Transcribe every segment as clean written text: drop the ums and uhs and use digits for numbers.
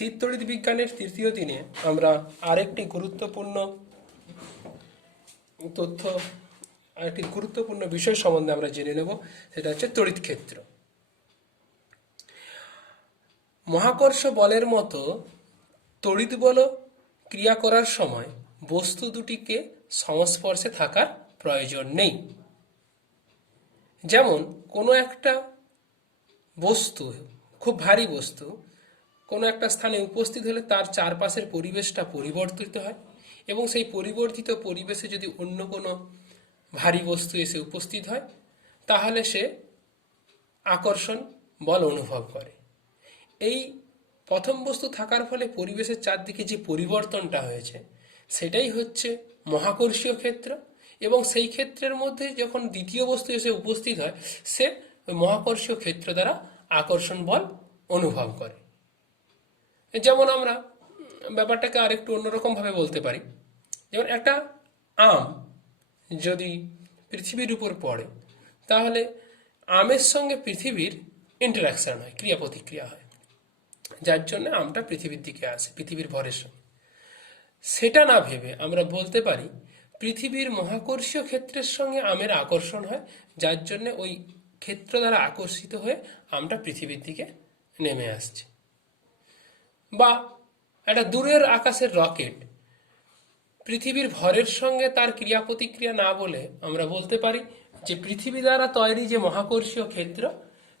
স্থির তড়িৎ বিজ্ঞানের তৃতীয় দিনে আমরা আরেকটি গুরুত্বপূর্ণ তথ্য আরেকটি গুরুত্বপূর্ণ বিষয় সম্বন্ধে আমরা জেনে নেব, সেটা হচ্ছে তড়িৎ ক্ষেত্র। মহাকর্ষ বলের মতো তড়িৎ বল ক্রিয়া করার সময় বস্তু দুটিকে সংস্পর্শে থাকার প্রয়োজন নেই। যেমন কোনো একটা বস্তু, খুব ভারী বস্তু, কোনো একটা স্থানে উপস্থিত হলে তার চারপাশের পরিবেশটা পরিবর্তিত হয়, এবং সেই পরিবর্তিত পরিবেশে যদি অন্য কোনো ভারী বস্তু এসে উপস্থিত হয় তাহলে সে আকর্ষণ বল অনুভব করে। এই প্রথম বস্তু থাকার ফলে পরিবেশের চারদিকে যে পরিবর্তনটা হয়েছে সেটাই হচ্ছে মহাকর্ষীয় ক্ষেত্র, এবং সেই ক্ষেত্রের মধ্যে যখন দ্বিতীয় বস্তু এসে উপস্থিত হয় সে মহাকর্ষীয় ক্ষেত্র দ্বারা আকর্ষণ বল অনুভব করে। যেমন আমরা ব্যাপারটাকে আরেকটু অন্যরকমভাবে বলতে পারি, যেমন একটা আম যদি পৃথিবীর উপর পড়ে তাহলে আমের সঙ্গে পৃথিবীর ইন্টারাকশন হয়, ক্রিয়া প্রতিক্রিয়া হয়, যার জন্য আমটা পৃথিবীর দিকে আসে পৃথিবীর ভরের সঙ্গে। সেটা না ভেবে আমরা বলতে পারি পৃথিবীর মহাকর্ষীয় ক্ষেত্রের সঙ্গে আমের আকর্ষণ হয়, যার জন্য ওই ক্ষেত্র দ্বারা আকর্ষিত হয়ে আমটা পৃথিবীর দিকে নেমে আসছে। বা একটা দূরের আকাশের রকেট পৃথিবীর ভরের সঙ্গে তার ক্রিয়া প্রতিক্রিয়া না বলে আমরা বলতে পারি যে পৃথিবী দ্বারা তৈরি যে মহাকর্ষীয় ক্ষেত্র,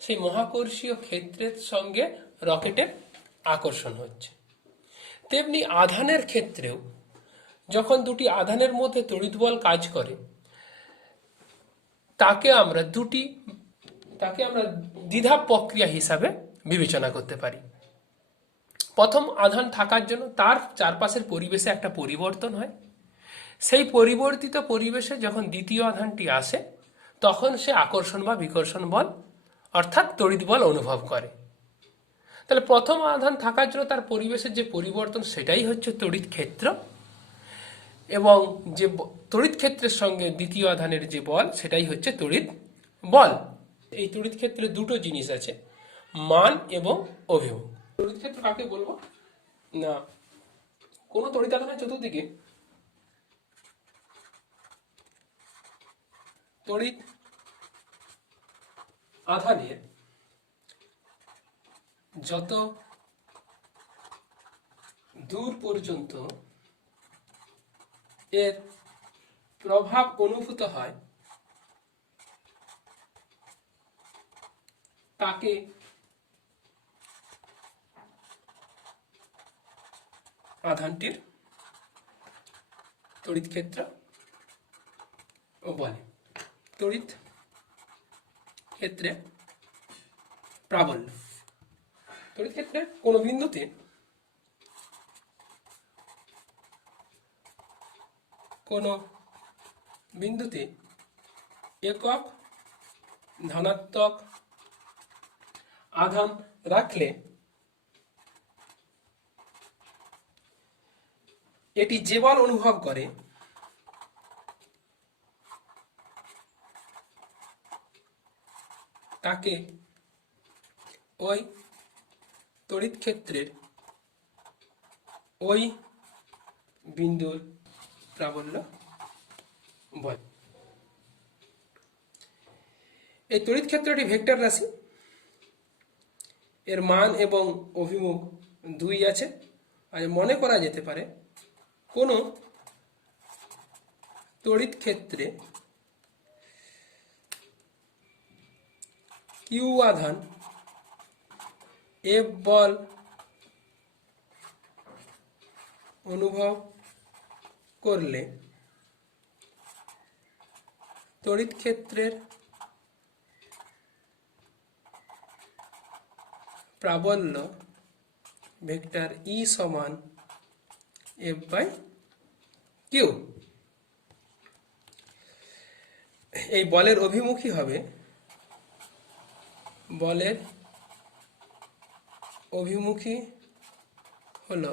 সেই মহাকর্ষীয় ক্ষেত্রের সঙ্গে রকেটের আকর্ষণ হচ্ছে। তেমনি আধানের ক্ষেত্রেও যখন দুটি আধানের মধ্যে তড়িৎ বল কাজ করে তাকে আমরা দ্বিধা প্রক্রিয়া হিসাবে বিবেচনা করতে পারি। প্রথম আধান থাকার জন্য তার চারপাশের পরিবেশে একটা পরিবর্তন হয়, সেই পরিবর্তিত পরিবেশে যখন দ্বিতীয় আধানটি আসে তখন সে আকর্ষণ বা বিকর্ষণ বল অর্থাৎ তড়িৎ বল অনুভব করে। তাহলে প্রথম আধান থাকার জন্য তার পরিবেশের যে পরিবর্তন সেটাই হচ্ছে তড়িৎ ক্ষেত্র, এবং যে তড়িৎ ক্ষেত্রের সঙ্গে দ্বিতীয় আধানের যে বল সেটাই হচ্ছে তড়িৎ বল। এই তড়িৎ ক্ষেত্রে দুটো জিনিস আছে, মান এবং অভিমুখ। তড়িৎ ক্ষেত্র কাকে বলবো না, কোনো তড়িৎ আধানের চতুর্দিকে তড়িৎ আধানের যত দূর পর্যন্ত এর প্রভাব অনুভূত হয় তাকে আধানটির তড়িৎ ক্ষেত্র বলে। তড়িৎ ক্ষেত্রে প্রাবল্য, তড়িৎ ক্ষেত্রের কোন বিন্দুতে একক ধনাত্মক আধান রাখলে এটি যে বল অনুভব করে তাকে ওই তড়িৎ ক্ষেত্রের ওই বিন্দুর প্রাবল্য বলে। এই তড়িৎ ক্ষেত্রটি ভেক্টর রাশি, এর মান এবং অভিমুখ দুই আছে। আর মনে করা যেতে পারে কোনো তড়িৎ ক্ষেত্রে কিউ আধান এফ বল অনুভব করলে তড়িৎ ক্ষেত্রের প্রাবল্য ভেক্টর ই সমান এফ বাই কিউ। এই বলের অভিমুখী হবে, বলের অভিমুখী হলো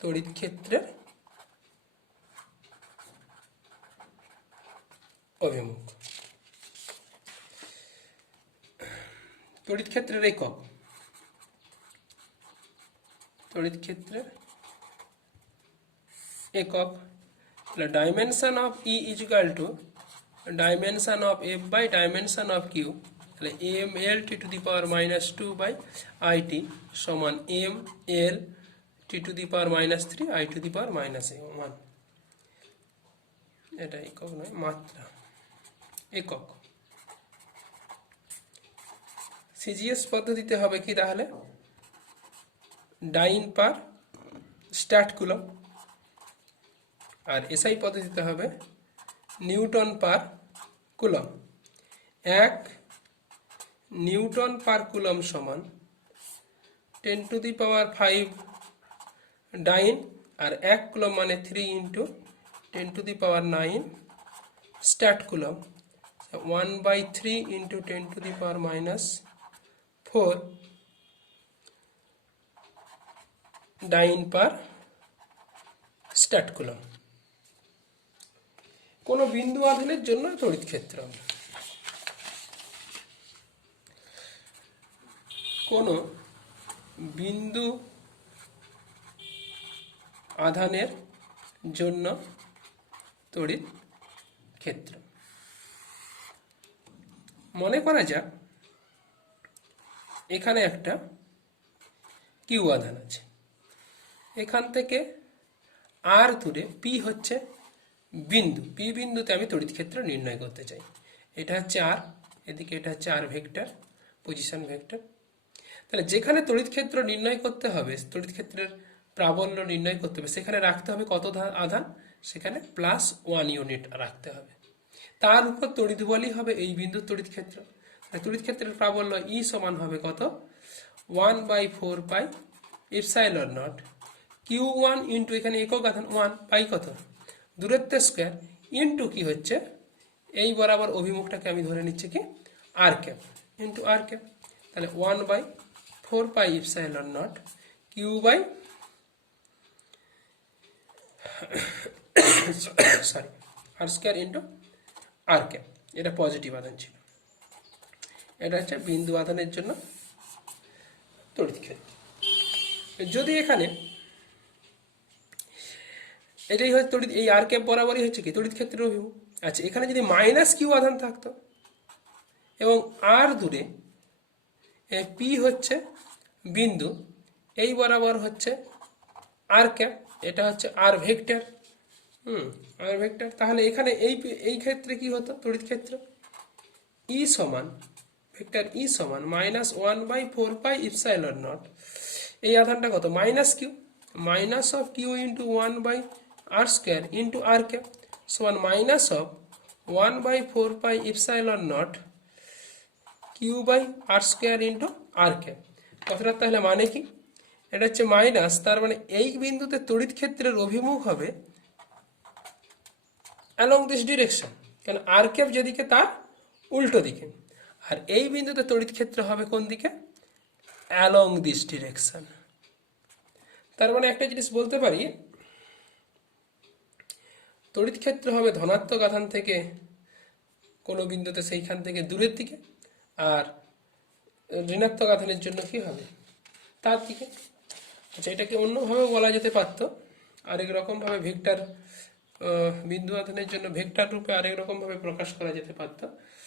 তড়িৎ ক্ষেত্রের অভিমুখ। তড়িৎ ক্ষেত্রের একক তড়িৎ ক্ষেত্রের একক। তাহলে dimension of E is equal to dimension of F by dimension of Q. তাহলে M L T to the power minus two by I T সমান M L T to the power minus three I to the power minus one. এটা একক নয়, মাত্রা, একক। CGS পদ্ধতিতে হবে কি তাহলে, ডাইন পার স্ট্যাট কুলম, আর এসআই পদ্ধতিতে হবে নিউটন পার কুলম। 1 নিউটন পার কুলম সমান 10 to the power 5 dine, R 1 coulomb মানে 3 into 10 to the power 9 stat coulomb. 1/3 into 10 to the power minus 4 dyne per stat coulomb. কোনো বিন্দু আধানের জন্য তড়িৎ ক্ষেত্র, কোনো বিন্দু আধানের জন্য তড়িৎ ক্ষেত্র। মনে করা যাক এখানে একটা কিউ আধান আছে, এখান থেকে আর দূরে পি হচ্ছে বিন্দু, পি বিন্দুতে আমি তড়িৎ ক্ষেত্র নির্ণয় করতে চাই। এটা হচ্ছে আর, এদিকে এটা হচ্ছে আর ভেক্টর, পজিশন ভেক্টর। তাহলে যেখানে তড়িৎ ক্ষেত্র নির্ণয় করতে হবে, তড়িৎ ক্ষেত্রের প্রাবল্য নির্ণয় করতে হবে, সেখানে রাখতে হবে কত আধান, সেখানে +1 ইউনিট রাখতে হবে। তার উপর তড়িৎ বলই হবে এই বিন্দুর তড়িৎ ক্ষেত্র। তড়িৎ ক্ষেত্রের প্রাবল্য ই সমান হবে কত, 1/4 pi epsilon not Q1 into এখানে একক আধান 1 পাই কত দূরত্বের স্কয়ার ইন্টু কি হচ্ছে এই বরাবর অভিমুখটাকে আমি ধরে নিচ্ছি কি R cap into R cap. তাহলে 1/4 pi epsilon naught Q by sorry R square into R cap. এটা পজিটিভ আধান ছিল, এটা হচ্ছে বিন্দু আধানের জন্য তড়িৎ ক্ষেত্র। যদি এখানে এটাই হচ্ছে তড়িৎ, এই আর ক্যাপ বরাবরই হচ্ছে কি তড়িৎ ক্ষেত্রের অভিমুখ। আচ্ছা, এখানে যদি মাইনাস কিউ আধান থাকতো এবং আর দূরে পি হচ্ছে বিন্দু, এই বরাবর হচ্ছে আর ক্যাপ, এটা হচ্ছে আর ভেক্টর, আর ভেক্টর। তাহলে এখানে এই ক্ষেত্রে কি হতো তড়িৎ ক্ষেত্র ই সমান ভেক্টর ই সমান -1/4 পাই ইপসাইলন নট, এই আধানটা কত minus Q, minus of Q into 1/r square into R cap সমান minus of 1/4 pi epsilon naught Q by R square into R cap. কথাটা তাহলে মানে কি, এটা হচ্ছে মাইনাস, তার মানে এই বিন্দুতে তড়িৎ ক্ষেত্রের অভিমুখ হবে along this direction, কেন আর ক্যাপ যেদিকে তার উল্টো দিকে, আর এই বিন্দুতে তড়িৎ ক্ষেত্র হবে কোন দিকে along this direction। তার মানে একটা জিনিস বলতে পারি, তড়িৎ ক্ষেত্র হবে ধনাত্মক আধান থেকে কোনো বিন্দুতে সেইখান থেকে দূরের দিকে, আর ঋণাত্মক আধানের জন্য কি হবে তার দিকে। আচ্ছা, এটাকে অন্যভাবে বলা যেতে পারত, আরেক রকম ভাবে ভেক্টর, বিন্দু আধানের জন্য ভেক্টর রূপে আরেক রকম ভাবে প্রকাশ করা যেতে পারত।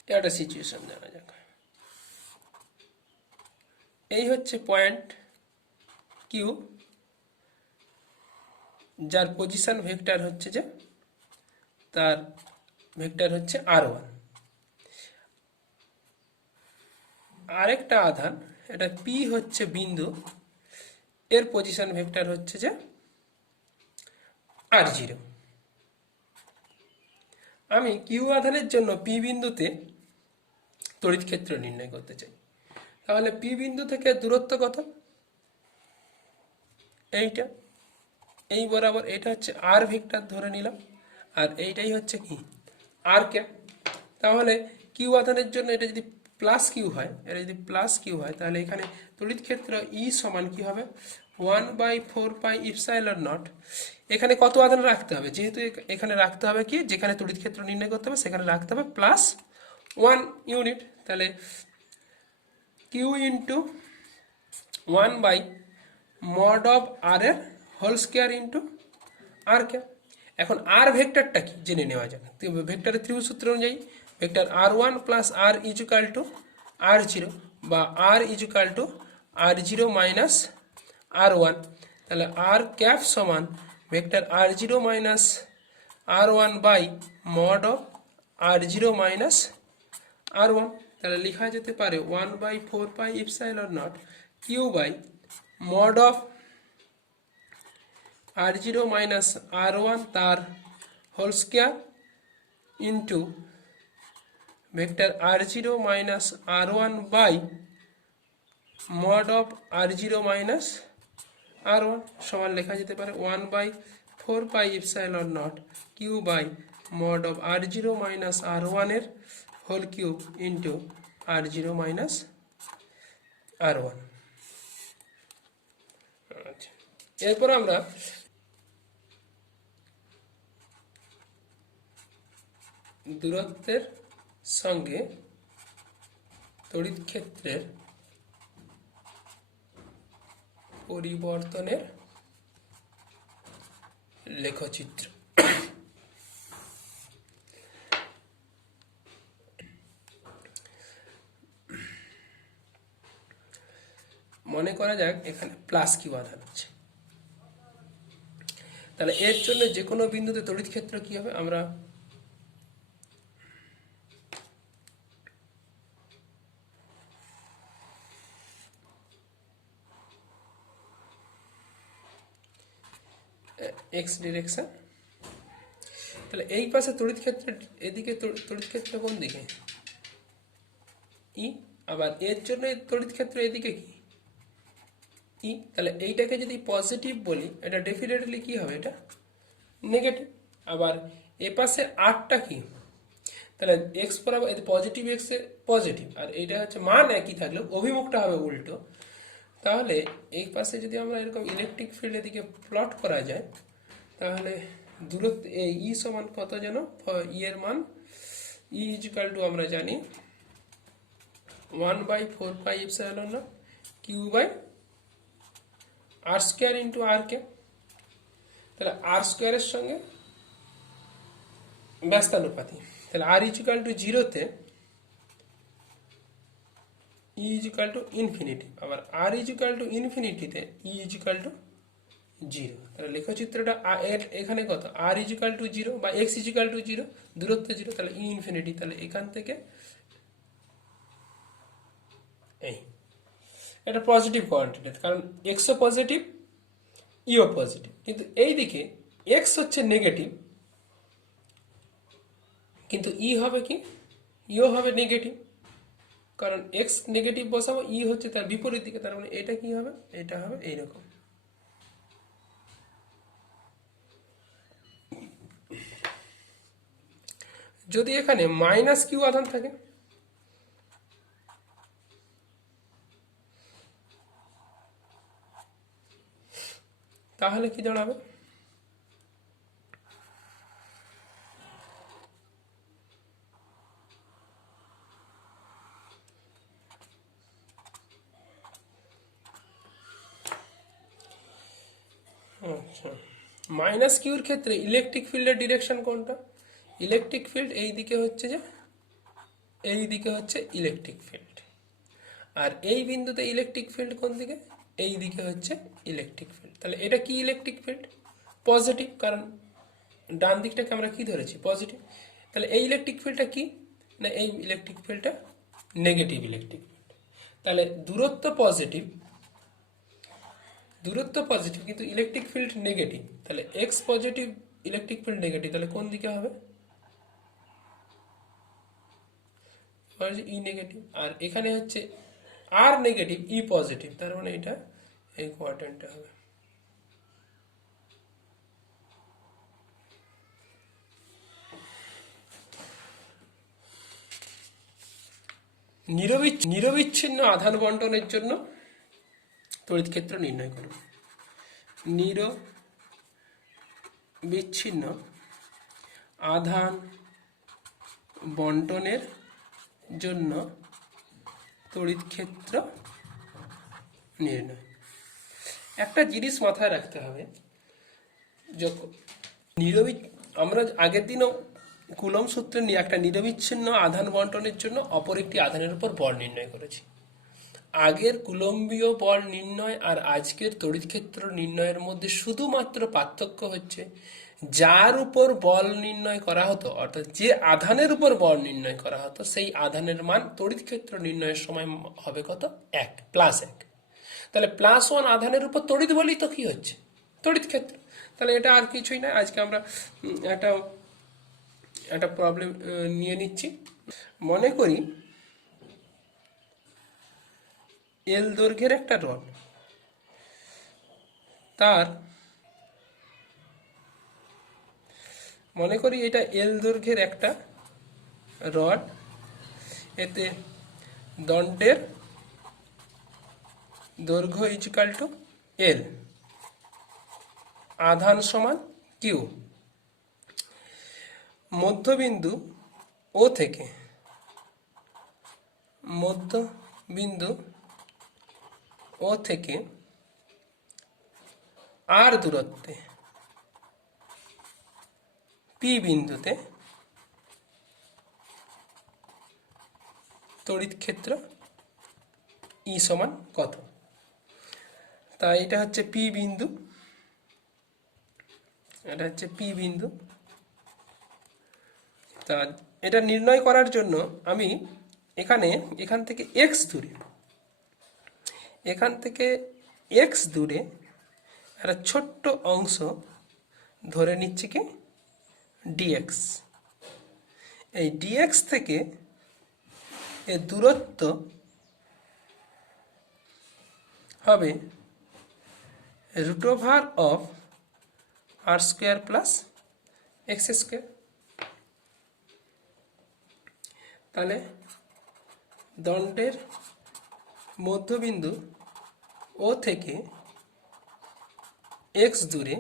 একটা সিচুয়েশন জানা যাক, এই হচ্ছে পয়েন্ট কিউ, যার পজিশন ভেক্টর হচ্ছে যে তার ভেক্টর হচ্ছে r1। আরেকটা আধান এটা পি হচ্ছে বিন্দু, এর পজিশন ভেক্টর হচ্ছে যে r0। আমি কিউ আধানের জন্য পি বিন্দুতে তড়িৎ ক্ষেত্র নির্ণয় করতে চাই, তাহলে পি বিন্দু থেকে দূরত্ব কত, এইটা, এই বরাবর এটা হচ্ছে আর ভেক্টর ধরে নিলাম, আর এইটাই হচ্ছে কি আর ক্যাপ। তাহলে কিউ আধানের জন্য এটা যদি প্লাস কিউ হয়, এটা যদি প্লাস কিউ হয়, তাহলে এখানে তড়িৎ ক্ষেত্র ই সমান কি হবে 1/4 পাই ইপসাইলন নট। এখানে কত আধান রাখতে হবে, যেহেতু এখানে রাখতে হবে কি, যেখানে তড়িৎ ক্ষেত্র নির্ণয় করতে হবে সেখানে রাখতে হবে +1 ইউনিট। তাহলে Q into 1 by mod of R এর whole square into R cap. এখন আর ভেক্টরটা কি জেনে নেওয়া যাক। ভেক্টরের ত্রিভুজ সূত্র অনুযায়ী vector r1 plus R equal to r0 বা r equal to r0 minus r1। তাহলে আর ক্যাপ সমান vector r0 minus r1 by mod of r0 minus r1। তাহলে লেখা যেতে পারে 1/4 pi epsilon naught Q by mod of r0 minus r1 তার whole square into vector r0 minus r1 by mod of r0 minus r1 সমান লেখা যেতে পারে 1/4 pi epsilon naught Q by mod of r0 minus r1 এর whole cube into r0 minus r1। এরপর আমরা দূরত্বের সঙ্গে তড়িৎ ক্ষেত্রের পরিবর্তনের লেখচিত্র। মনে করা যাক এখানে প্লাস কিউ আধান আছে, তাহলে এর জন্য যে কোনো বিন্দুতে তড়িৎ ক্ষেত্র কি হবে, আমরা এক্স ডিরেকশন, তাহলে এই পাশে তড়িৎ ক্ষেত্র, এদিকে তড়িৎ ক্ষেত্র কোন দিকে ই, আবার এর জন্য তড়িৎ ক্ষেত্র এদিকে কি ই। তাহলে এইটাকে যদি পজিটিভ বলি এটা ডেফিনেটলি কি হবে, এটা নেগেটিভ। আবার এ পাশে আরটা কি, তাহলে এক্স বরাবর পজিটিভ এক্স এ পজিটিভ, আর এইটা হচ্ছে মান একই থাকলেও অভিমুখটা হবে উল্টো। তাহলে এই পাশে যদি আমরা এরকম ইলেকট্রিক ফিল্ড এদিকে প্লট করা যায়, তাহলে দূরত্ব ই সমান কত যেন, ই এর মান ই ইজিক্যাল টু আমরা জানি 1/4 pi epsilon naught Q by R square into R কে। তাহলে আর স্কোয়ারের সঙ্গে ব্যস্তানুপাতি, তাহলে আর ইজিক্যাল টু জিরোতে ই ইজিক্যাল টু ইনফিনিটি, আবার আর ইজিক্যাল টু ইনফিনিটিতে ই ইজিক্যাল টু জিরো। তাহলে লেখচিত্রটা এখানে কত, আর ইজিক্যাল টু জিরো বা এক্স ইজিক্যাল টু জিরো, দূরত্ব জিরো, তাহলে ই ইনফিনিটি। তাহলে এখান থেকে এই এটা পজিটিভ কোয়ান্টিটি, কারণ এক্সও পজিটিভ ইও পজিটিভ, কিন্তু এই দিকে এক্স হচ্ছে নেগেটিভ কিন্তু ই হবে কি, ইও হবে নেগেটিভ, কারণ এক্স নেগেটিভ বসাবো, ই হচ্ছে তার বিপরীত দিকে, তার মানে এটা কি হবে, এটা হবে এইরকম। যদি এখানে মাইনাস কিউ আধান থাকে, তাহলে কি দাঁড়াবে, আচ্ছা মাইনাস কিউর ক্ষেত্রে ইলেকট্রিক ফিল্ডের ডিরেকশন কোনটা, ইলেকট্রিক ফিল্ড এই দিকে হচ্ছে, যে এই দিকে হচ্ছে ইলেকট্রিক ফিল্ড, আর এই বিন্দুতে ইলেকট্রিক ফিল্ড কোন দিকে, এই দিকে হচ্ছে ইলেকট্রিক ফিল্ড। তাহলে এটা কি ইলেকট্রিক ফিল্ড, পজিটিভ, কারণ ডান দিকটাকে আমরা কি ধরেছি, পজিটিভ। তাহলে এই ইলেকট্রিক ফিল্ডটা কি না, এই ইলেকট্রিক ফিল্ডটা নেগেটিভ ইলেকট্রিক ফিল্ড। তাহলে দূরত্ব পজিটিভ কিন্তু ইলেকট্রিক ফিল্ড নেগেটিভ, তাহলে x positive electric field negative, তাহলে কোন দিকে হবে, ই নেগেটিভ। আর এখানে হচ্ছে আর নেগেটিভ ই পজিটিভ, তার মানে এটা এই কোয়াড্রেন্টটা হবে। নিরবিচ্ছিন্ন আধান বন্টনের জন্য তড়িৎ ক্ষেত্র নির্ণয় করব। নিরবিচ্ছিন্ন আধান বন্টনের জন্য তড়িৎ ক্ষেত্র নির্ণয়। একটা জিনিস মাথায় রাখতে হবে, যখন নিরবি আমরা আগের দিনও কুলম্ব সূত্রে নিয়ে একটা নিরবিচ্ছিন্ন আধান বন্টনের জন্য অপর একটি আধানের উপর বল নির্ণয় করেছি। আগের কুলম্বীয় বল নির্ণয় আর আজকের তড়িৎক্ষেত্র নির্ণয়ের মধ্যে শুধুমাত্র পার্থক্য হচ্ছে যার উপর বল নির্ণয় করা হতো, অর্থাৎ যে আধানের উপর বল নির্ণয় করা হতো, সেই আধানের মান তড়িৎক্ষেত্র নির্ণয়ের সময় হবে কত? 1 +1। তাহলে +1 আধানের উপর তড়িৎ বলই তো কি হচ্ছে? তড়িৎক্ষেত্র। তাহলে এটা আর কিছুই না। আজকে আমরা একটা একটা প্রবলেম নিয়ে নিচ্ছি। মনে করি এল দৈর্ঘ্যের একটা রড, তার মনে করি এটা এল দৈর্ঘ্যের একটা রড, এতে দণ্ডের দৈর্ঘ্য ইজিক্যাল টু এল, আধান সমান কিউ। মধ্যবিন্দু ও থেকে আর দূরত্বে পি বিন্দুতে তড়িৎ ক্ষেত্র ই সমান কত? তাই এটা হচ্ছে পি বিন্দু, এটা হচ্ছে পি বিন্দু। তা এটা নির্ণয় করার জন্য আমি এখান থেকে এক্স দূরে একটা ছোট্ট অংশ ধরে নিচ্ছি কি ডিএক্স। এই ডিএক্স থেকে এর দূরত্ব হবে √r² প্লাস x²। তাহলে দণ্ডের মধ্যবিন্দু ও থেকে এক্স দূরে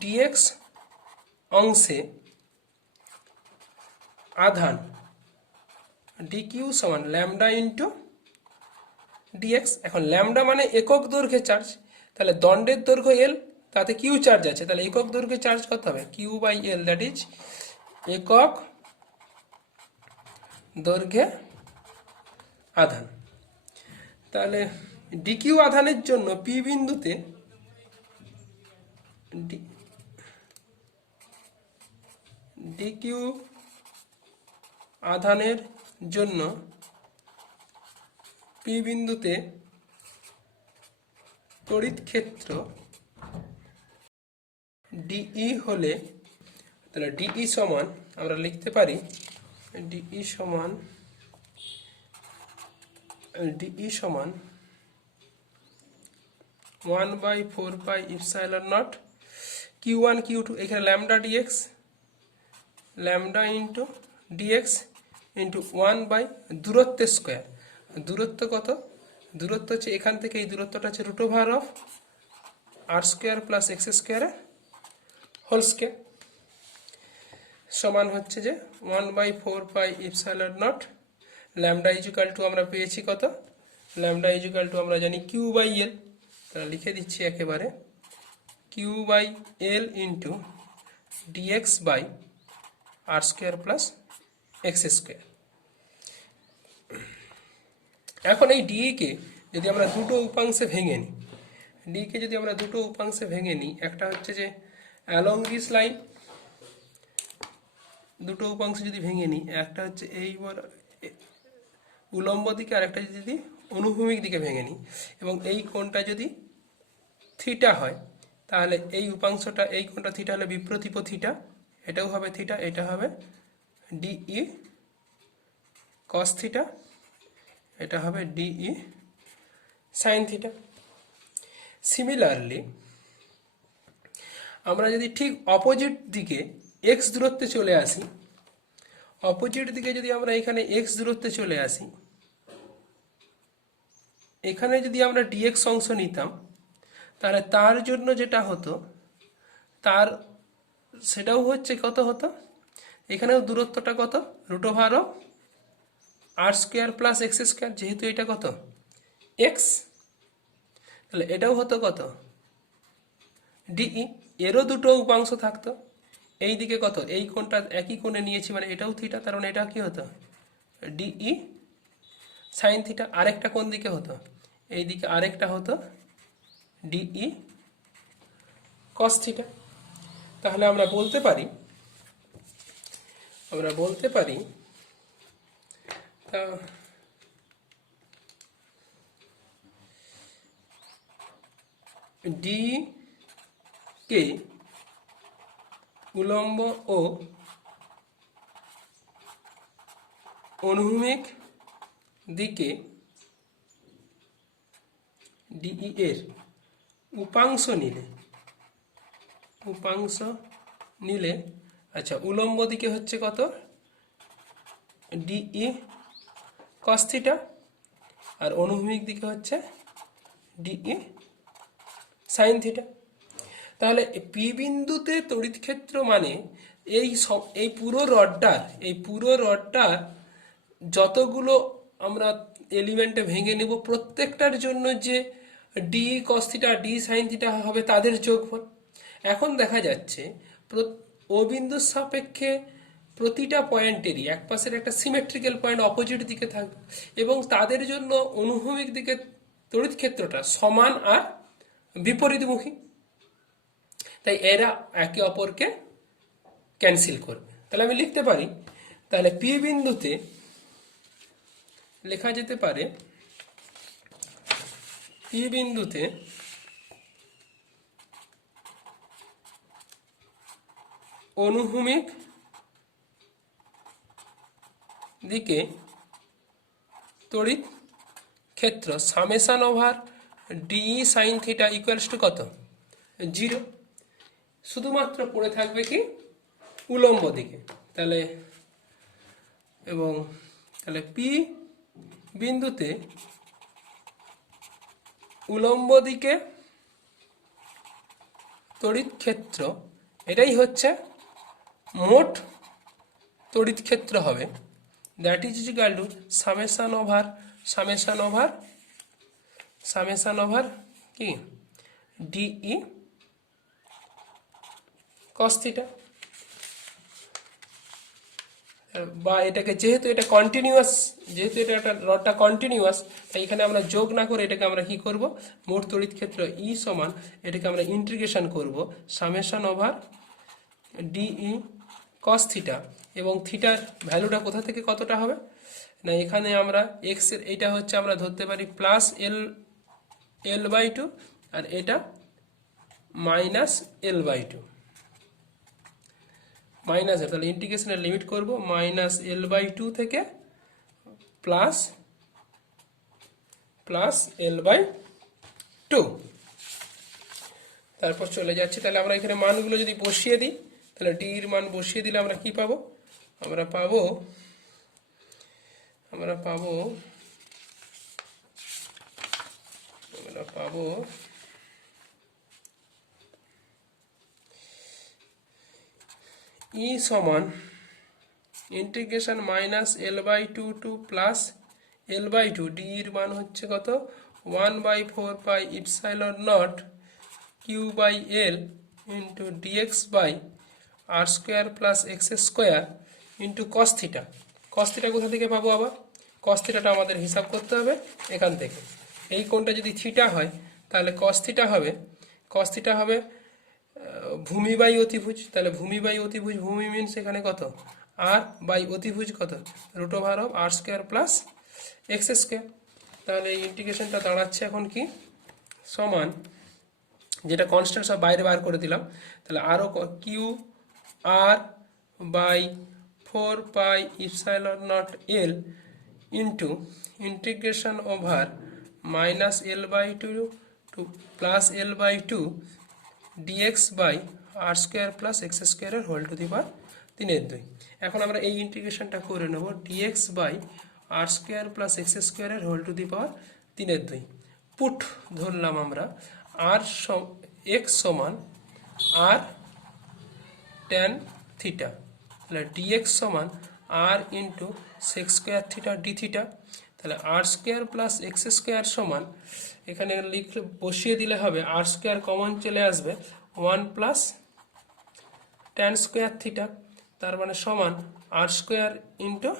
ডিএক্স অংশে আধান ডিকিউ সমান ল্যামডা ইন্টু ডিএক্স। এখন ল্যামডা মানে একক দৈর্ঘ্যে চার্জ, তাহলে দণ্ডের দৈর্ঘ্য এল, তাতে কিউ চার্জ আছে, তাহলে একক দৈর্ঘ্যে চার্জ কত হবে? Q/L, দ্যাট ইজ একক দৈর্ঘ্যে আধান। তাহলে ডিকিউ আধানের জন্য পি বিন্দুতে ডিকিউ আধানের জন্য পি বিন্দুতে তড়িৎ ক্ষেত্র ডিই হলে, তাহলে ডিই সমান আমরা লিখতে পারি ডিই সমান 1/4πε0 Q1 Q2, এখানে lambda d x, lambda into d x into 1 দূরত্বের স্কোয়ার। দূরত্ব কত? দূরত্ব হচ্ছে এখান থেকে এই দূরত্বটা হচ্ছে √r² plus x² whole square সমান হচ্ছে যে 1/4πε0। ল্যামডা ইজিক্যাল টু আমরা পেয়েছি কত? ল্যামডা ইজিক্যাল টু আমরা জানি Q/L, তাহলে লিখে দিচ্ছি একেবারে Q/L into dx/r² plus x²। এখন এই ডিকে যদি আমরা দুটো উপাংশে ভেঙে নিই, একটা হচ্ছে যে অ্যালং দিস লাইন, দুটো উপাংশে যদি ভেঙে নিই, একটা হচ্ছে এই উলম্ব দিকে আর একটা যদি অনুভূমিক দিকে ভেঙে নিই, এবং এই কোণটা যদি থিটা হয়, তাহলে এই উপাংশটা, এই কোণটা থিটা হলে বিপ্রতীপ থিটা, এটাও হবে থিটা, এটা হবে ডিই কস থিটা, এটা হবে ডিই সাইন থিটা। সিমিলারলি আমরা যদি ঠিক অপোজিট দিকে এক্স দূরত্বে চলে আসি, যদি আমরা এখানে এক্স দূরত্বে চলে আসি, এখানে যদি আমরা ডিএক্স অংশ নিতাম, তাহলে তার জন্য যেটা হতো সেটাও হচ্ছে কত হতো? এখানেও দূরত্বটা কত? √r² প্লাস x², যেহেতু এটা কত? এক্স। তাহলে এটাও হতো কত, ডিই। এরও দুটো উপাংশ থাকতো, এই দিকে কত, এই কোণটা একই কোণে নিয়েছি মানে এটাও থিটা, তার মানে এটা কি হতো, ডিই সাইন থিটা। আরেকটা কোন দিকে হতো, এই দিকে আরেকটা হতো ডিই কস থিটা। তাহলে আমরা বলতে পারি তা ডি কে উলম্ব ও অনুভূমিক দিকে ডিই এর উপাংশ নিলে আচ্ছা উলম্ব দিকে হচ্ছে কত, ডিই কস থিটা, আর অনুভূমিক দিকে হচ্ছে ডিই সাইন থিটা। তাহলে পি বিন্দুতে তড়িৎ ক্ষেত্র মানে এই পুরো রডটার যতগুলো আমরা এলিমেন্টে ভেঙে নেব প্রত্যেকটার জন্য যে ডি কস থিটা ডি সাইন থিটা হবে তাদের যোগফল। এখন দেখা যাচ্ছে ও বিন্দুর সাপেক্ষে প্রতিটা পয়েন্টেরই এক পাশের একটা সিমেট্রিক্যাল পয়েন্ট অপোজিট দিকে থাকবে এবং তাদের জন্য অনুভূমিক দিকে তড়িৎ ক্ষেত্রটা সমান আর বিপরীতমুখী। তাই এরা একে অপরকে ক্যান্সেল করবে। তাহলে আমি লিখতে পারি, তাহলে পি বিন্দুতে লেখা যেতে পারে, পি বিন্দুতে অনুভূমিক দিকে তড়িৎ ক্ষেত্র summation over d sine theta equals to কত, 0। শুধুমাত্র পড়ে থাকবে কি উলম্ব দিকে। তাহলে পি বিন্দুতে উলম্ব দিকে তড়িৎ ক্ষেত্র, এটাই হচ্ছে মোট তড়িৎ ক্ষেত্র হবে, that is equal two summation over কি ডিই কস থিটা। বা এটাকে যেহেতু এটা রডটা কন্টিনিউয়াস, তাই এখানে আমরা যোগ না করে এটাকে আমরা কি করব, মোট তড়িৎ ক্ষেত্র ই সমান এটাকে আমরা ইন্টিগ্রেশন করব summation over d E cos theta, এবং থিটার ভ্যালুটা কোথা থেকে কতটা হবে না, এখানে আমরা এক্স এর এটা হচ্ছে আমরা ধরতে পারি প্লাস L/2 আর এটা মাইনাস L/2 মাইনাসের, তাহলে ইন্টিগ্রেশনের লিমিট করব -L/2 থেকে প্লাস L/2, তারপর চলে যাচ্ছে। তাহলে আমরা এখানে মানগুলো যদি বসিয়ে দিই, তাহলে ডি এর মান বসিয়ে দিলে আমরা কি পাবো, আমরা পাবো ই সমান integration -L/2 to plus L/2, D এর মান হচ্ছে কত 1/4 pi epsilon naught Q/L into d x by R square plus x square into cos theta. Cos theta কোথা থেকে পাবো, আবার কস থিটাটা আমাদের হিসাব করতে হবে এখান থেকে। এই কোণটা যদি থিটা হয় তাহলে কস থিটা হবে ভূমি বাই অতিভুজ। তাহলে ভূমি বাই অতিভুজ, ভূমি মিনস এখানে কত আর বাই অতিভুজ কত √r² প্লাস এক্স স্কোয়ার। তাহলে এই ইন্টিগ্রেশনটা দাঁড়াচ্ছে এখন কি সমান, যেটা কনস্ট্যান্ট সব বাইরে বার করে দিলাম, তাহলে আরও Q R by 4 pi epsilon naught L into integration over -L/2 to plus L/2 dx by R square plus x স্কোয়ারের হোল টু দি পাওয়ার 3/2। এখন আমরা এই ইন্টিগ্রেশনটা করে নেব dx by R square plus x স্কোয়ারের whole to the power 3/2। Put ধরলাম আমরা এক্স সমান আর ট্যান থিটা, তাহলে ডিএক্স সমান R into sec square theta d theta. তাহলে R square plus x square সমান, এখানে লিখলে বসিয়ে দিলে হবে আর স্কোয়ার কমন চলে আসবে 1 প্লাস ট্যান স্কোয়ার থিটা, তার মানে সমান R square into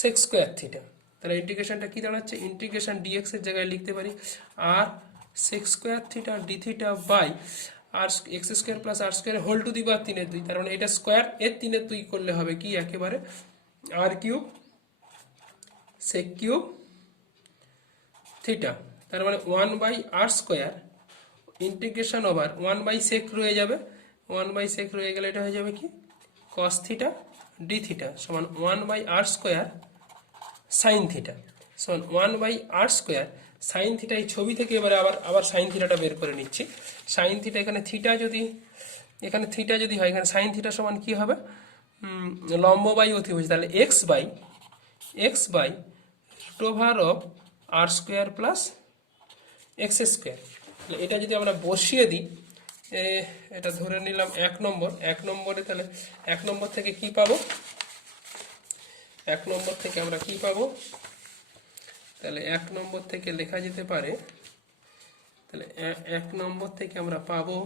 sec square theta. তাহলে ইন্টিগ্রেশনটা কি দাঁড়াচ্ছে, ইন্টিগ্রেশন ডিএক্স এর জায়গায় লিখতে পারি R sec square theta d theta by R X square plus R square whole to the power 3/2, তার মানে এটা স্কোয়ার এর 3/2 করলে হবে কি একেবারে R cube sec cube theta, তার মানে 1 by R square integration over 1 by sec রয়ে যাবে, 1 বাই সেক রয়ে গেলে এটা হয়ে যাবে কি কস থিটা ডি থিটা সমান 1 by R square sine theta সমান 1 by R square sine theta. এই ছবি থেকে এবারে আবার সাইন থিটাটা বের করে নিচ্ছি। সাইন থিটা এখানে থিটা যদি হয়, এখানে সাইন থিটা সমান কি হবে, লম্ব বাই অতিভুজ, তাহলে x by root over of R square plus x square. এটা যদি আমরা বসিয়ে দিই, এটা ধরে নিলাম 1 নম্বরে, তাহলে 1 নম্বর থেকে কি পাবো, 1 নম্বর থেকে আমরা কি পাবো, তাহলে 1 নম্বর থেকে লেখা যেতে পারে, তাহলে 1 নম্বর থেকে আমরা পাবো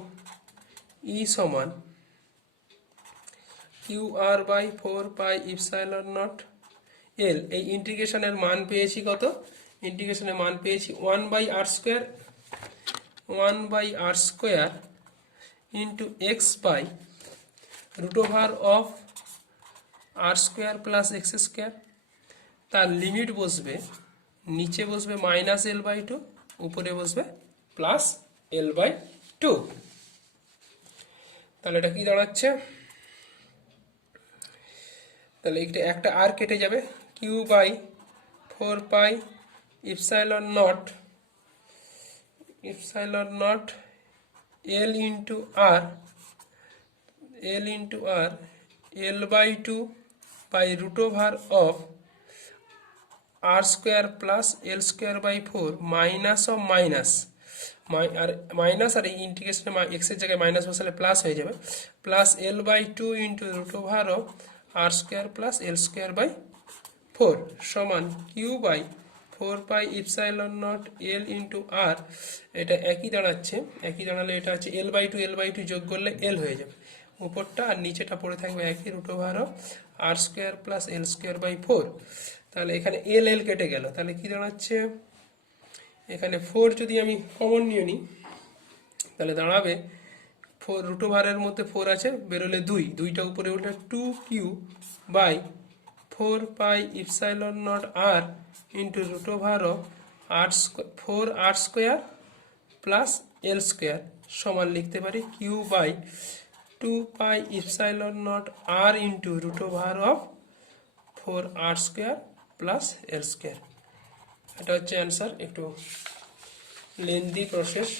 ই সমান Q R by 4 pi epsilon naught L. এই ইন্টিগ্রেশনের মান পেয়েছি কত, ইন্টিগ্রেশনের মান পেয়েছি 1 by R square into X by root over of R square plus x square. তার লিমিট বসবে, নিচে বসবে মাইনাস এল বাই 2, উপরে বসবে প্লাস এল বাই 2। তাহলে এটা কি দাঁড়াচ্ছে, তাহলে একটা আর কেটে যাবে, q by 4 pi epsilon naught L into r l by 2 by root over of R square plus L square by 4 minus of minus r এই ইন্টিগ্রেশনে এক্সের জায়গায় মাইনাস বসালে প্লাস হয়ে যাবে, plus l by 2 into root over of R square plus L square by 4 সমান Q by 4 pi epsilon naught L into r. এটা একই দাঁড়ালে এটা হচ্ছে এল বাই 2 যোগ করলে এল হয়ে যাবে, উপরটা আর নিচেটা পড়ে থাকবে একই root over of R square plus L square by 4। তাহলে এখানে এল কেটে গেল, তাহলে কি দাঁড়াচ্ছে, এখানে 4 যদি আমি কমন নিয়ে নিই তাহলে দাঁড়াবে 4 রুট ওভারের মধ্যে 4 আছে, বেরোলে 2টা উপরে উঠে 2 Q by 4 pi epsilon naught R into root over of 4 R square plus L square সমান লিখতে পারি Q by 2 pi epsilon naught R into root over of 4 R square plus L square. এটা হচ্ছে অ্যান্সার। একটু lengthy process,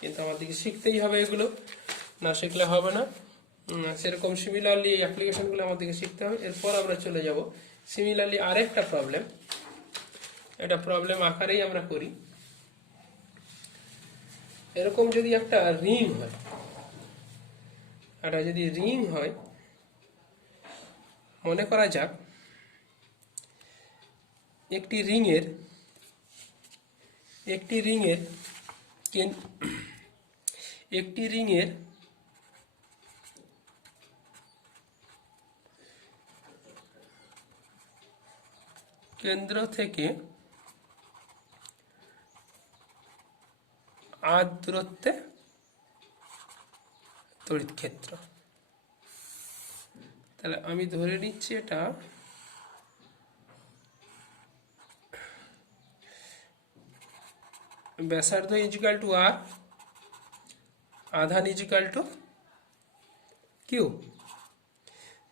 কিন্তু আমাদেরকে শিখতেই হবে, এগুলো না শিখলে হবে না। সেরকম সিমিলারলি এই অ্যাপ্লিকেশনগুলো আমাদেরকে শিখতে হবে। এরপর আমরা চলে যাব সিমিলারলি আরেকটা প্রবলেম, এটা প্রবলেম আকারেই আমরা করি। এরকম যদি একটা রিং হয়, মনে করা যাক একটি রিংয়ের কেন্দ্র থেকে আর দূরত্বে তড়িৎ ক্ষেত্র। তাহলে আমি ধরে নিচ্ছি এটা ব্যাসার্ধ ইজিক্যাল টু আর, আধান ইজিক্যাল টু কিউ।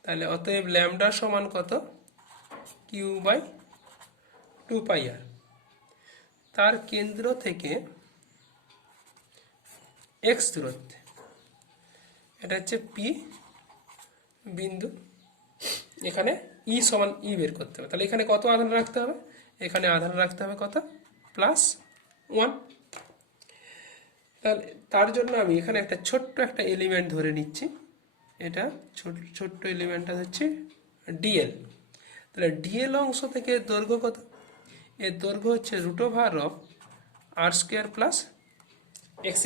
তাহলে অতএব ল্যামডা সমান কত, কিউ বাই 2 পাই আর। তার কেন্দ্র থেকে এক্স দূরত্বে, এটা হচ্ছে পি বিন্দু, এখানে ই সমান ই বের করতে হবে। তাহলে এখানে কত আধান রাখতে হবে, এখানে আধান রাখতে হবে কত, +1। তাহলে তার জন্য আমি এখানে একটা ছোট্ট একটা এলিমেন্ট ধরে নিচ্ছি, এটা ছোট্ট এলিমেন্টটা হচ্ছে ডিএল। তাহলে ডিএল অংশ থেকে দৈর্ঘ্য কত, এর দৈর্ঘ্য হচ্ছে √r² প্লাস x²।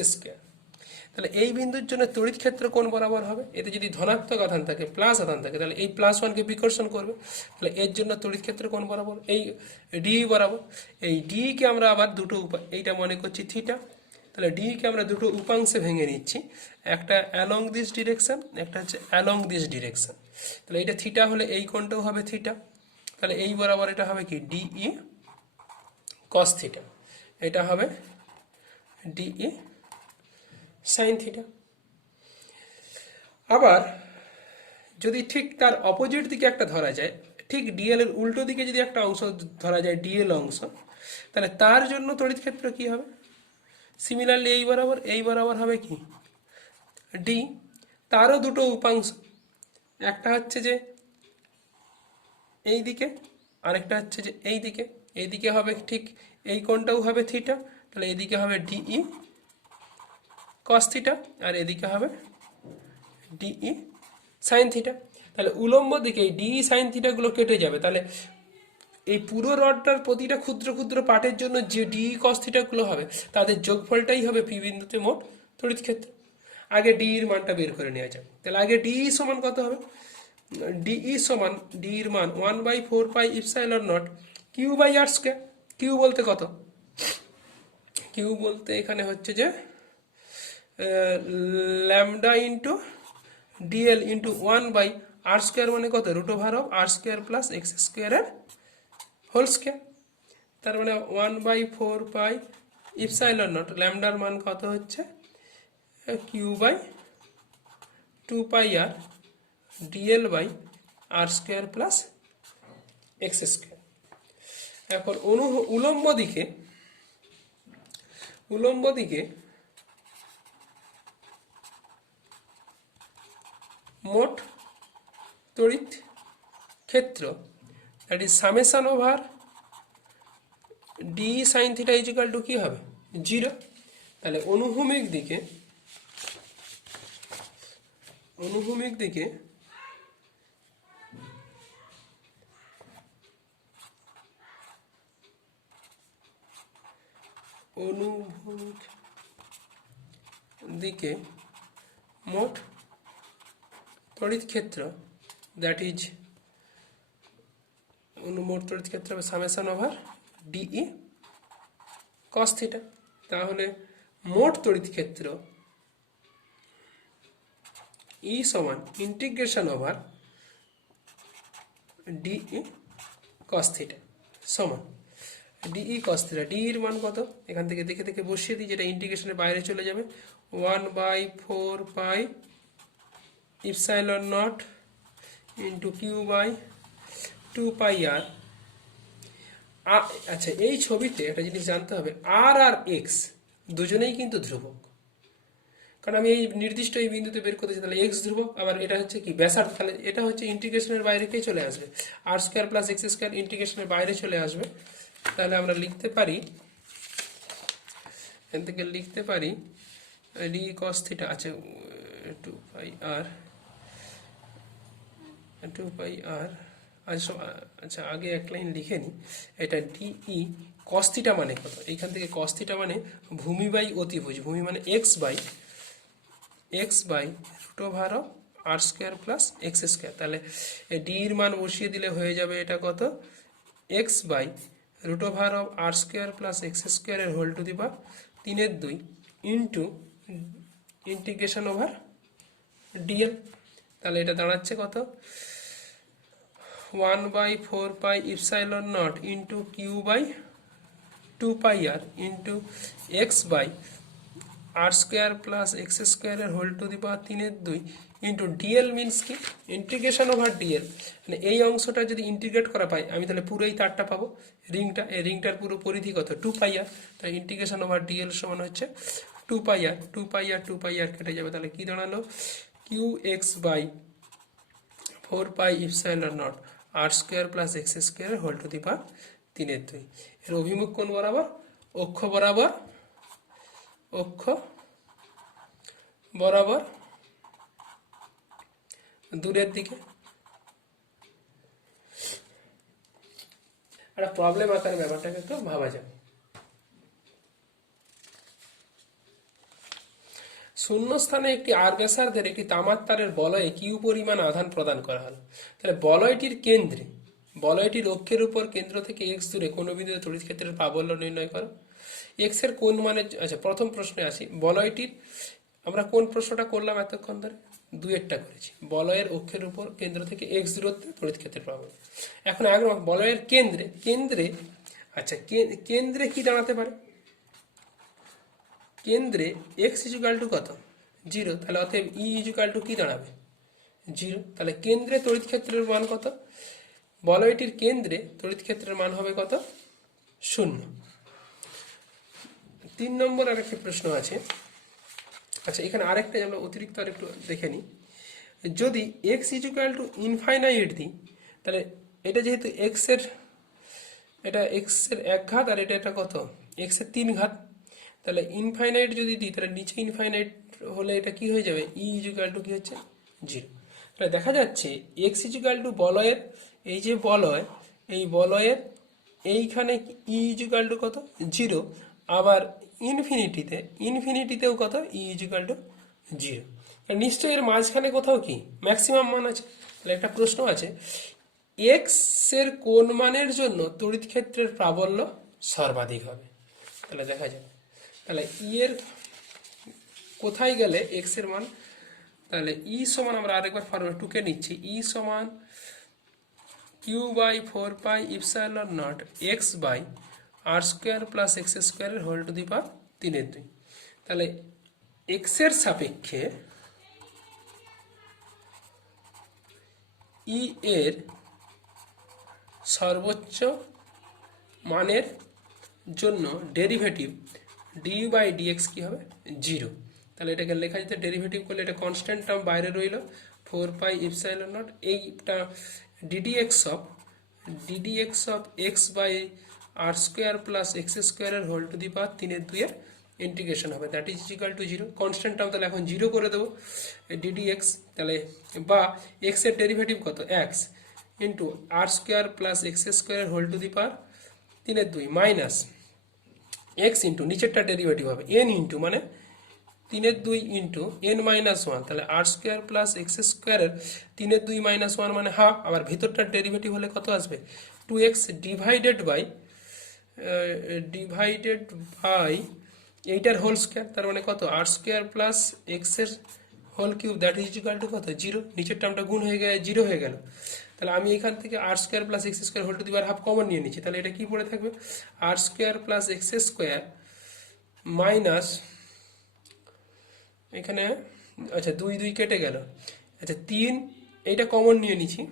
তাহলে এই বিন্দুর জন্য তড়িৎ ক্ষেত্র কোন বরাবর হবে? এতে যদি ধনাত্মক আধান থাকে, প্লাস আধান থাকে, তাহলে এই +1কে বিকর্ষণ করবে। তাহলে এর জন্য তড়িৎ ক্ষেত্র কোন বরাবর? এই ডি বরাবর। এই ডি কে আমরা আবার দুটো এইটা মনে করছি থিটা। তাহলে ডি কে আমরা দুটো উপাংশে ভেঙে নিচ্ছি, একটা অ্যালং দিস ডিরেকশন, একটা হচ্ছে অ্যালং দিস ডিরেকশন। তাহলে এইটা থিটা হলে এই কোণটাও হবে থিটা। তাহলে এই বরাবর এটা হবে কি ডিই কস থিটা, এটা হবে ডিই সাইন থিটা। আবার যদি ঠিক তার অপোজিট দিকে একটা ধরা যায়, ঠিক ডিএল এর উল্টো দিকে যদি একটা অংশ ধরা যায় ডিএল অংশ, তাহলে তার জন্য তড়িৎ ক্ষেত্র কি হবে? সিমিলারলি এই বরাবর হবে কি ডি। তারও দুটো উপাংশ, একটা হচ্ছে যে এই দিকে, আরেকটা হচ্ছে যে এই দিকে। এই দিকে হবে ঠিক এই কোণটাও হবে থিটা, তাহলে এদিকে হবে ডিই কস থিটা, আর এদিকে হবে ডিই সাইন থিটা। তাহলে উলম্ব দিকে এই ডিই সাইন থিটাগুলো কেটে যাবে। তাহলে এই পুরো রডটার প্রতিটা ক্ষুদ্র ক্ষুদ্র পার্টের জন্য যে ডিই কস থিটাগুলো হবে, তাদের যোগফলটাই হবে পি বিন্দুতে মোট তড়িৎ ক্ষেত্র। আগে ডিইর মানটা বের করে নেওয়া যাক। তাহলে আগে ডিই সমান কত হবে? ডিই সমান ডিইর মান 1/4πε0 Q/r²। কিউ বলতে কত? কিউ বলতে এখানে হচ্ছে যে lambda into DL into 1/r², মানে কত? √r² প্লাস x² এর হোল স্কয়ার। তার মানে 1/4πε0, ল্যামডার মান কত হচ্ছে? Q/2πr dl/r² plus x²। এখন উলম্ব দিকে মোট তড়িৎ ক্ষেত্র, that is summation over d sine theta equal to কি হবে? 0। তাহলে অনুভূমিক দিকে অনুভূমিক দিকে মোট তড়িৎ ক্ষেত্র, দ্যাট ইজ মোট তড়িৎ ক্ষেত্র হবে summation over d E cos theta. তাহলে মোট তড়িৎ ক্ষেত্র ই সমান integration over d E cos theta সমান ডিই কস থিটা। ডি এর মান কত? এখান থেকে দেখে দেখে বসিয়ে দিই, যেটা ইন্টিগ্রেশনের বাইরে চলে যাবে। 1/4πε0 ইন্টু Q/2πr। আচ্ছা, এই ছবিতে একটা জিনিস জানতে হবে, আর আর এক্স দুজনেই কিন্তু ধ্রুবক। কারণ আমি এই নির্দিষ্ট এই বিন্দুতে বের করতেছি, তাহলে এক্স ধ্রুবক, আবার এটা হচ্ছে কি ব্যাসার্ধ, তাহলে এটা হচ্ছে ইন্টিগ্রেশনের বাইরে কে চলে আসবে? r² প্লাস x² ইন্টিগ্রেশনের বাইরে চলে আসবে। তাহলে আমরা লিখতে পারি, এখান থেকে লিখতে পারি ডি কস থিটা আছে 2πr। আচ্ছা, আগে এক লাইন লিখে নিই। এটা ডিই কস থিটা মানে কত? এইখান থেকে কস থিটা মানে ভূমি বাই অতিভুজ, ভূমি মানে x/√r² প্লাস x²। তাহলে ডি এর মান বসিয়ে দিলে হয়ে যাবে এটা কত? x/√r² প্লাস x² এর whole to the power 3/2 into integration over d L. তাহলে এটা দাঁড়াচ্ছে কত? 1/4πε0 into Q/2πr into x/r² plus x² এর whole to the power 3/2 into dL means কি? Integration over dL. মানে এই অংশটা যদি ইন্টিগ্রেট করা পাই আমি, তাহলে পুরো এই তারটা পাবো, রিংটা। এই রিংটার পুরো পরিধি কত? 2πr। তাই ইন্টিগ্রেশন ওভার ডিএল সমান হচ্ছে 2πr কেটে যাবে। তাহলে কি দাঁড়ালো? Qx/4πε0 r² plus x² whole to the power 3/2। এর অভিমুখ কোণ বরাবর? অক্ষ বরাবর দূরের দিকে। একটা প্রবলেম আকারে ব্যাপারটাকে একটু ভাবা যাবে। শূন্যস্থানে একটি আর ব্যাসার্ধের একটি তামার তারের বলয়ে কিউ পরিমাণ আধান প্রদান করা হলো। তাহলে বলয়টির কেন্দ্রে, বলয়টির অক্ষের উপর কেন্দ্র থেকে এক্স দূরে কোনো বিন্দুতে তড়িৎ ক্ষেত্রের প্রাবল্য নির্ণয় করো। এক্স এর কোন মানে, আচ্ছা প্রথম প্রশ্নে আসি। বলয়টির, আমরা কোন প্রশ্নটা করলাম এতক্ষণ ধরে? দুয়েরটা করেছি। বলয়ের অক্ষের উপর কেন্দ্র থেকে এক্স দূরত্বে তড়িৎ ক্ষেত্রের প্রাবল্য। এখন আগে বলয়ের কেন্দ্রে, কেন্দ্রে, আচ্ছা কেন্দ্রে কি দাঁড়াতে পারে? কেন্দ্রে এক্স ইজুকাল টু কত? 0। তাহলে অতএব ই ইজুকাল টু কি দাঁড়াবে? 0। তাহলে কেন্দ্রে তড়িৎ ক্ষেত্রের মান কত? বলয়টির কেন্দ্রে তড়িৎ ক্ষেত্রের মান হবে কত? 0। 3 নম্বর আরেকটা প্রশ্ন আছে। আচ্ছা এখানে আরেকটা আমরা অতিরিক্ত আরেকটু দেখে নিই। যদি এক্স ইজুকাল টু ইনফাইনাইট দিই, তাহলে এটা যেহেতু এক্স এর, এটা এক্স এর 1 ঘাত আর এটা কত? এক্স এর 3 ঘাত। তাহলে ইনফাইনাইট যদি দিই, তাহলে নিচে ইনফাইনাইট হলে এটা কি হয়ে যাবে? ই ইজুকাল টু কি হচ্ছে? 0। তাহলে দেখা যাচ্ছে এক্স ইজুকাল টু বলয়ের, এই যে বলয়, এই বলয়ের এইখানে ই ইজুকাল টু কত? 0। আবার ইনফিনিটিতে, ইনফিনিটিতেও কত? ই ইজুকাল টু 0। নিশ্চয়ই এর মাঝখানে কোথাও কি ম্যাক্সিমাম মান আছে। তাহলে একটা প্রশ্ন আছে, এক্স এর কোন মানের জন্য তড়িৎ ক্ষেত্রের প্রাবল্য সর্বাধিক হবে? তাহলে দেখা যাবে, তাহলে ই এর কোথায় গেলে এক্স এর মান, তাহলে ই সমান, আমরা আরেকবার ফরওয়ার্ড টুকে নিচ্ছি, ই সমান Q by 4 pi epsilon naught x by R square plus x স্কোয়ারের হোল টু দি পাওয়ার 3/2। তাহলে এক্স এর সাপেক্ষে ই এর সর্বোচ্চ মানের জন্য ডেরিভেটিভ ডি বাই ডিএক্স কী হবে? 0। তাহলে এটাকে লেখা যেতে, ডেরিভেটিভ করলে এটা কনস্ট্যান্ট টার্ম বাইরে রইল 4 পাই ইপসাইলন নট, এইটা d d x of x by R square plus x স্কোয়ারের হোল টু দি পাওয়ার 3/2 এর ইন্টিগ্রেশন হবে, that is equal to 0। Constant term তাহলে এখন 0 করে দেবো ডিডিএক্স, তাহলে বা এক্স এর ডেরিভেটিভ কত? X into R square plus x স্কোয়ারের whole to the power 3/2 minus x into নিচেরটা ডেরিভেটিভ হবে এন ইন্টু, মানে 3/2 ইন্টু এন মাইনাস 1, তাহলে আর স্কোয়ার প্লাস এক্স স্কোয়ারের 3/2 মাইনাস 1 মানে হাফ। আবার ভিতরটার ডেরিভেটিভ হলে কত আসবে? 2x ডিভাইডেড বাই এইটার হোল স্কোয়ার, তার মানে কত? আর স্কোয়ার প্লাস এক্স এর whole cube, that is equal to কত? 0। নিচের টার্মটা গুণ হয়ে গেলে 0 হয়ে গেল। তাহলে আমি এখান থেকে R square plus x square whole to the power half common নিয়ে নিচ্ছি, তাহলে এটা কি পড়ে থাকবে? R square plus x square minus, এখানে আচ্ছা 2 2 কেটে গেল, আচ্ছা 3, এইটা কমন নিয়ে নিচ্ছি,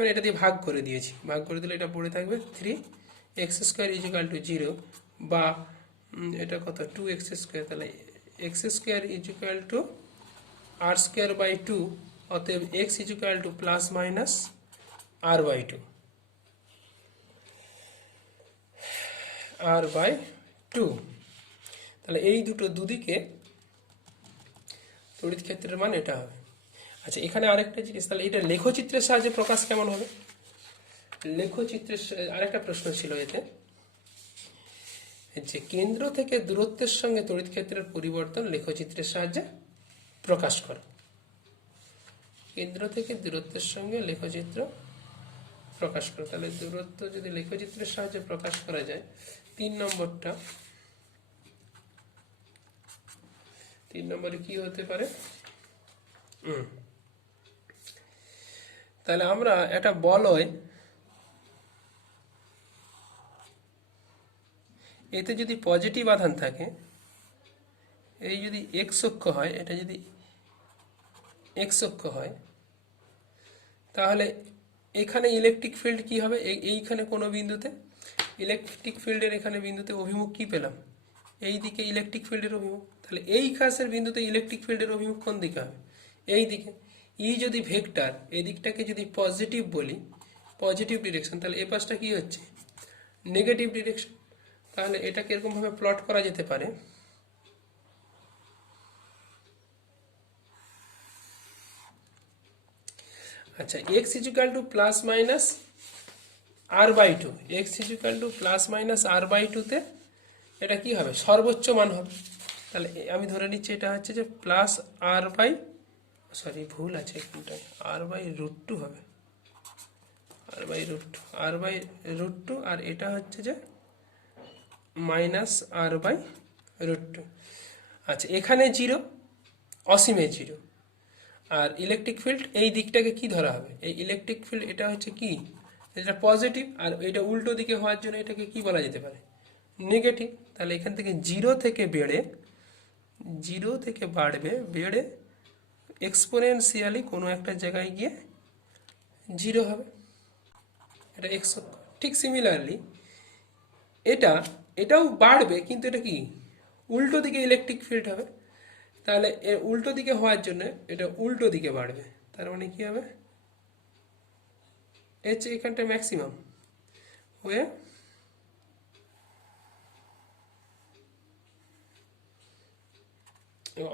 মানে এটা দিয়ে ভাগ করে দিয়েছি, ভাগ করে দিলে এটা পড়ে থাকবে 3x square is equal to 0, বা এটা কত? 2x স্কোয়ার, তাহলে x square is equal to R square by 2, অতএব x is equal to plus minus R by 2, R by 2। তাহলে এই দুটো দুদিকে তড়িৎ ক্ষেত্রের মান এটা হবে। আচ্ছা এখানে আরেকটা জিনিস, তাহলে এটা লেখচিত্রের সাহায্যে প্রকাশ কেমন হবে? লেখচিত্রের আরেকটা প্রশ্ন ছিল এতে, যে কেন্দ্র থেকে দূরত্বের সঙ্গে তড়িৎ ক্ষেত্রের পরিবর্তন লেখচিত্রের সাহায্যে প্রকাশ করো। কেন্দ্র থেকে দূরত্বের সঙ্গে লেখচিত্র প্রকাশ করো। তাহলে দূরত্ব যদি লেখচিত্রের সাহায্যে প্রকাশ করা যায়, 3 নম্বরে কি হতে পারে? তাহলে আমরা একটা বলয়, এতে যদি পজিটিভ আধান থাকে, এই যদি এক্স অক্ষ হয়, এটা যদি এক্স অক্ষ হয়, তাহলে এখানে ইলেকট্রিক ফিল্ড কি হবে? এইখানে কোনো বিন্দুতে ইলেকট্রিক ফিল্ডের এখানে বিন্দুতে অভিমুখ কি পেলাম? এই দিকে ইলেকট্রিক ফিল্ডের অভিমুখ। তাহলে এই কাছের বিন্দুতে ইলেকট্রিক ফিল্ডের অভিমুখ কোন দিকে হবে? এই দিকে। ই যদি ভেক্টর, এই দিকটাকে যদি পজিটিভ বলি, পজিটিভ ডিরেকশন, তাহলে এই পাশটা কি হচ্ছে? Negative direction. তাহলে এটাকে এরকমভাবে প্লট করা যেতে পারে, আচ্ছা X is equal to plus minus r/2, X equal to plus minus r/2তে এটা কি হবে, সর্বোচ্চ মান হবে। তাহলে আমি ধরে নিচ্ছি এটা হচ্ছে যে প্লাস ভুল আছে এখানটায়, r/√2 হবে, r/√2 আর এটা হচ্ছে যে মাইনাস r/√2। আচ্ছা, এখানে জিরো, অসীমে জিরো। আর ইলেকট্রিক ফিল্ড এই দিকটাকে কি ধরা হবে, এই ইলেকট্রিক ফিল্ড এটা হচ্ছে কি, এটা পজিটিভ, আর এটা উল্টো দিকে হওয়ার জন্য এটাকে কি বলা যেতে পারে, নেগেটিভ। তাহলে এখান থেকে জিরো থেকে বেড়ে এক্সপোনেনশিয়ালি কোনো একটা জায়গায় গিয়ে জিরো হবে, এটা এক্স। ঠিক সিমিলারলি এটাও বাড়বে, কিন্তু এটা কি উল্টো দিকে ইলেকট্রিক ফিল্ড হবে। তাহলে এর উল্টো দিকে হওয়ার জন্য এটা উল্টো দিকে বাড়বে, তার মানে কি হবে, এখানটা ম্যাক্সিমাম হয়ে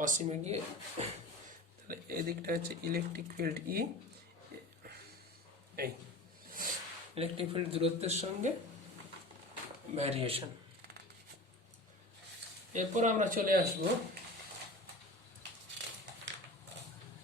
অসীমে গিয়ে, তাহলে এদিকটা হচ্ছে ইলেকট্রিক ফিল্ড ই, এই ইলেকট্রিক ফিল্ড দূরত্বের সঙ্গে ভ্যারিয়েশন। এরপর আমরা চলে আসবো